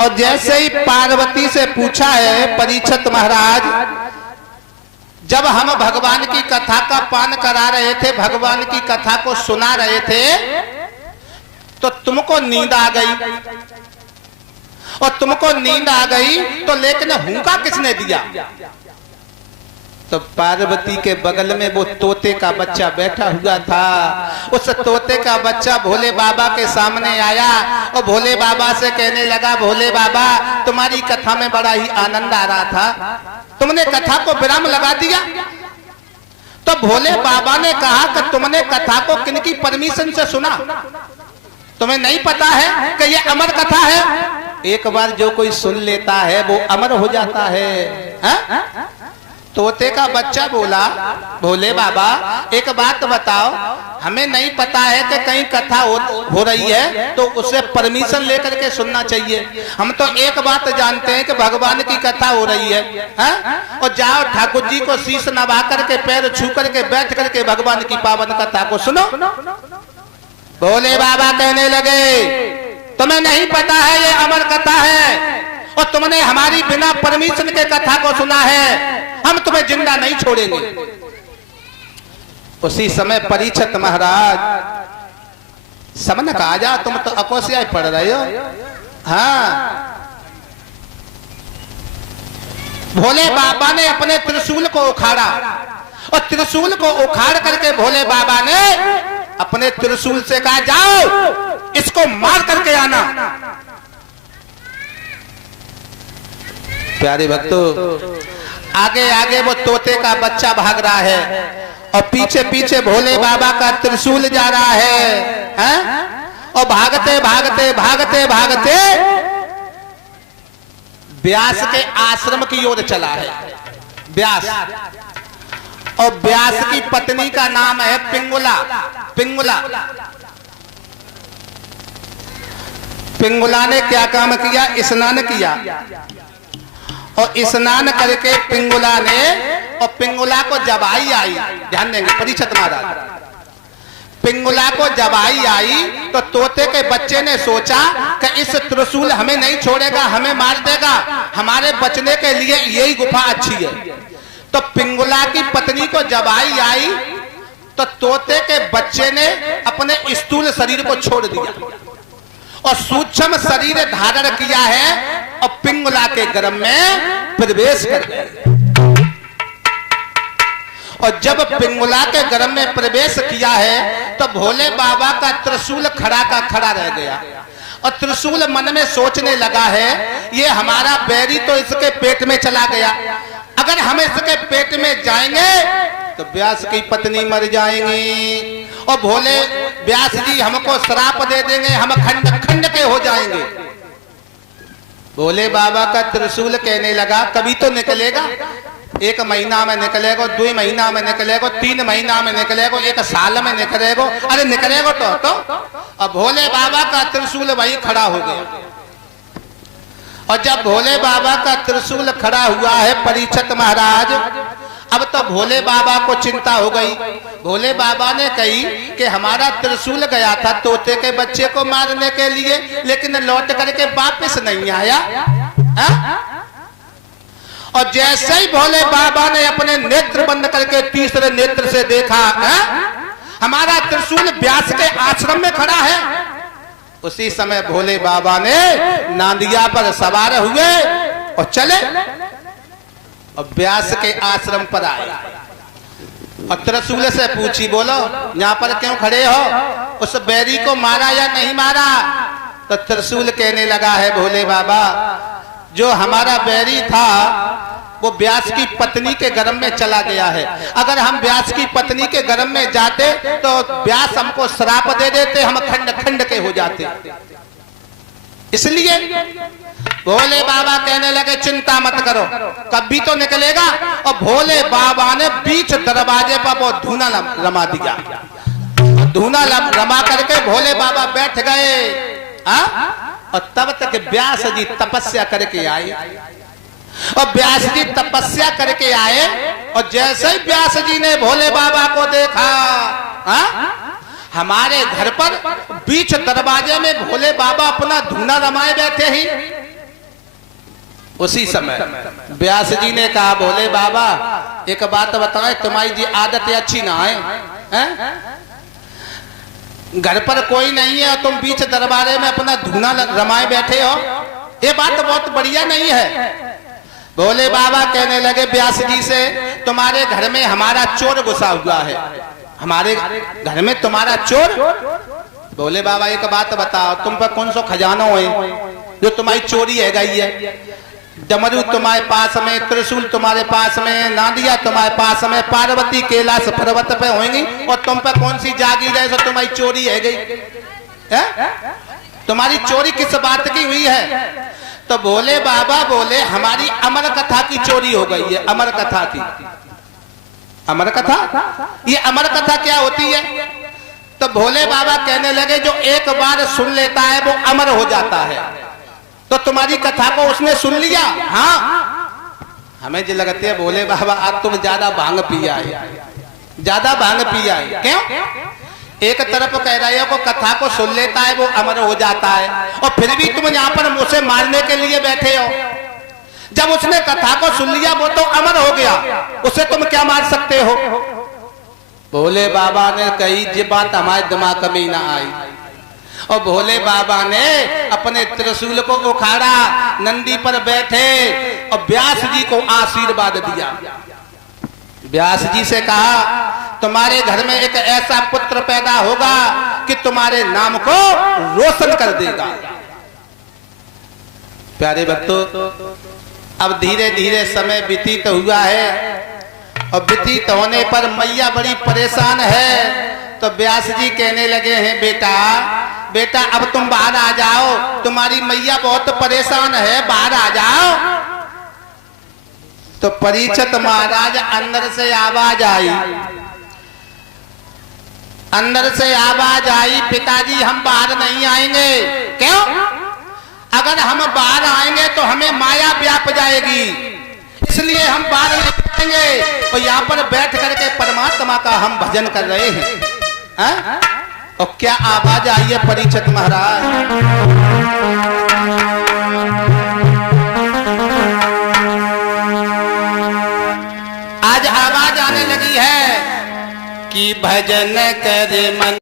और जैसे ही पार्वती से पूछा है परीक्षित महाराज, जब हम भगवान की कथा का पान करा रहे थे, भगवान की कथा को सुना रहे थे, तो तुमको नींद आ गई, और तुमको नींद आ गई तो लेकिन हुंका किसने दिया? तो पार्वती के बगल में वो तोते का बच्चा बैठा हुआ था। उस तोते का बच्चा भोले बाबा के सामने आया और भोले बाबा से कहने लगा, भोले बाबा तुम्हारी कथा में बड़ा ही आनंद आ रहा था, तुमने कथा को विराम लगा दिया। तो भोले बाबा ने कहा कि तुमने कथा को किनकी परमिशन से सुना? तुम्हें नहीं पता है कि ये अमर कथा है? एक बार जो कोई सुन लेता है वो अमर हो जाता है, हा? तोते का बच्चा बोला, भोले बाबा एक बात बताओ, हमें नहीं पता है कि कहीं कथा हो रही है तो उसे परमिशन लेकर के सुनना चाहिए। हम तो एक बात जानते हैं कि भगवान की कथा हो रही है, हा? और जाओ ठाकुर जी को शीश नवा करके पैर छू करके बैठ करके भगवान की पावन कथा को सुनो। भोले बाबा कहने लगे, तुम्हें नहीं पता है ये अमर कथा है और तुमने हमारी बिना परमिशन के कथा को सुना है, हम तुम्हें जिंदा नहीं छोड़ेंगे। उसी समय परीक्षित महाराज समन कहा, जा तुम तो अकोसिया पढ़ रहे हो, हाँ। भोले बाबा ने अपने त्रिशूल को उखाड़ा और त्रिशूल को उखाड़ करके भोले बाबा ने अपने त्रिशूल से कहा, जाओ इसको मार करके आना। प्यारे भक्तों, आगे आगे वो तोते का बच्चा भाग रहा है और पीछे पीछे भोले बाबा का त्रिशूल जा रहा है, और भागते भागते भागते भागते व्यास के आश्रम की ओर चला है। व्यास, और व्यास की पत्नी का नाम है पिंगुला। पिंगुला, पिंगुला ने क्या काम किया? स्नान किया, और स्नान करके पिंगुला ने, और पिंगुला को जबाई आई, ध्यान देंगे परीक्षित महाराज, पिंगुला को जबाई आई तो तोते के बच्चे ने सोचा कि इस त्रिशूल हमें नहीं छोड़ेगा, हमें मार देगा, हमारे बचने के लिए यही गुफा अच्छी है। तो पिंगुला की पत्नी को जबाई आई तो तोते के बच्चे ने अपने स्थूल शरीर को छोड़ दिया और सूक्ष्म शरीर धारण किया है और पिंगुला के गर्भ में प्रवेश कर गए। और जब पिंगुला के गर्भ में प्रवेश किया है तो भोले बाबा का त्रिशूल खड़ा का खड़ा रह गया, और त्रिशूल मन में सोचने लगा है, ये हमारा बैरी तो इसके पेट में चला गया, अगर हम इसके पेट में जाएंगे तो व्यास की पत्नी मर जाएंगी और भोले व्यास जी हमको श्राप दे देंगे, हम खंड खंड के हो जाएंगे। भोले बाबा का त्रिशूल कहने लगा, कभी तो निकलेगा, 1 महीना में निकलेगा, 2 महीना में निकलेगा, 3 महीना में निकलेगा, 1 साल में निकलेगा, अरे निकलेगा तो। अब भोले बाबा का त्रिशूल वही खड़ा हो गया। और जब भोले बाबा का त्रिशूल खड़ा हुआ है परीक्षित महाराज, अब तो भोले बाबा को चिंता हो गई। भोले बाबा ने कही कि हमारा त्रिशूल गया था तोते के बच्चे को मारने के लिए, लेकिन लौट करके वापस नहीं आया, हा? और जैसे ही भोले बाबा ने अपने नेत्र बंद करके तीसरे नेत्र से देखा, हमारा त्रिशूल व्यास के आश्रम में खड़ा है, उसी समय भोले बाबा ने नांदिया पर सवार हुए और चले और व्यास के आश्रम पर आए और त्रिशूल से पूछी, बोलो यहाँ पर क्यों खड़े हो, उस बैरी को मारा या नहीं मारा? तो त्रिशूल कहने लगा है, भोले बाबा जो हमारा बैरी था वो व्यास की पत्नी के गर्भ में चला गया है, अगर हम व्यास की पत्नी के गर्भ में जाते तो व्यास हमको श्राप दे देते, हम खंड खंड के हो जाते, इसलिए भोले बाबा कहने लगे चिंता मत करो, कभी तो निकलेगा। और भोले बाबा ने बीच दरवाजे पर वो धूना रमा दिया, धूना रमा करके भोले बाबा बैठ गए, और तब तक व्यास जी तपस्या करके आए, और व्यास जी तपस्या करके आए, और जैसे ही व्यास जी ने भोले बाबा को देखा, हमारे घर पर बीच दरवाजे में भोले बाबा अपना धूना रमाए बैठे ही। उसी समय व्यास जी ने कहा, भोले बाबा एक बात बताएं, तुम्हारी जी आदत अच्छी ना है? घर पर कोई नहीं है और तुम बीच दरबारे में अपना धूना रमाए बैठे हो, ये बात बहुत बढ़िया नहीं है। भोले बाबा कहने लगे व्यास जी से, तुम्हारे घर में हमारा चोर घुसा हुआ है, हमारे घर में तुम्हारा चोर। भोले बाबा एक बात बताओ, तुम पर कौन सा खजाना है जो तुम्हारी चोरी है गई है? डमरू तुम्हारे पास में, त्रिशूल तुम्हारे पास में, नादिया तुम्हारे पास में, पार्वती कैलाश पर्वत पे होंगी, और तुम पर कौन सी जागीर है जो तुम्हारी चोरी है गई है? तुम्हारी चोरी किस बात की हुई है? तो भोले बाबा बोले, हमारी अमर कथा की चोरी हो गई है। अमर कथा की, अमर कथा, ये अमर कथा क्या होती है? तो भोले बाबा कहने लगे, जो एक बार सुन लेता है वो अमर हो जाता है। तो तुम्हारी कथा को उसने सुन लिया। हाँ, हमें जो लगते है भोले बाबा आज तुम ज्यादा भांग पिया है, ज्यादा भांग पिया है। क्यों? एक तरफ कह रहे हो को कथा को सुन लेता है वो अमर हो जाता है, और फिर भी तुम यहाँ पर मुझसे मारने के लिए बैठे हो। जब उसने कथा को सुन लिया वो तो अमर हो गया, उसे तुम क्या मार सकते हो? भोले बाबा ने कही, ये बात हमारे दिमाग में ना आई। और भोले बाबा ने अपने त्रिशूल को उखाड़ा, नंदी पर बैठे और व्यास जी को आशीर्वाद दिया। व्यास जी से कहा, तुम्हारे घर में एक ऐसा पुत्र पैदा होगा कि तुम्हारे नाम को रोशन कर देगा। प्यारे भक्तों, अब धीरे धीरे समय व्यतीत हुआ है, और व्यतीत होने पर मैया बड़ी परेशान है। तो व्यास जी कहने लगे हैं, बेटा बेटा अब तुम बाहर आ जाओ, तुम्हारी मैया बहुत परेशान है, बाहर आ जाओ। तो परीक्षित महाराज अंदर से आवाज आई, अंदर से आवाज आई, पिताजी हम बाहर नहीं आएंगे। क्यों? अगर हम बाहर आएंगे तो हमें माया व्याप जाएगी, इसलिए हम बाहर नहीं आएंगे। और यहाँ पर बैठ करके परमात्मा का हम भजन कर रहे हैं। और क्या आवाज आई है परीक्षित महाराज? आज आवाज आने लगी है कि भजन कर मन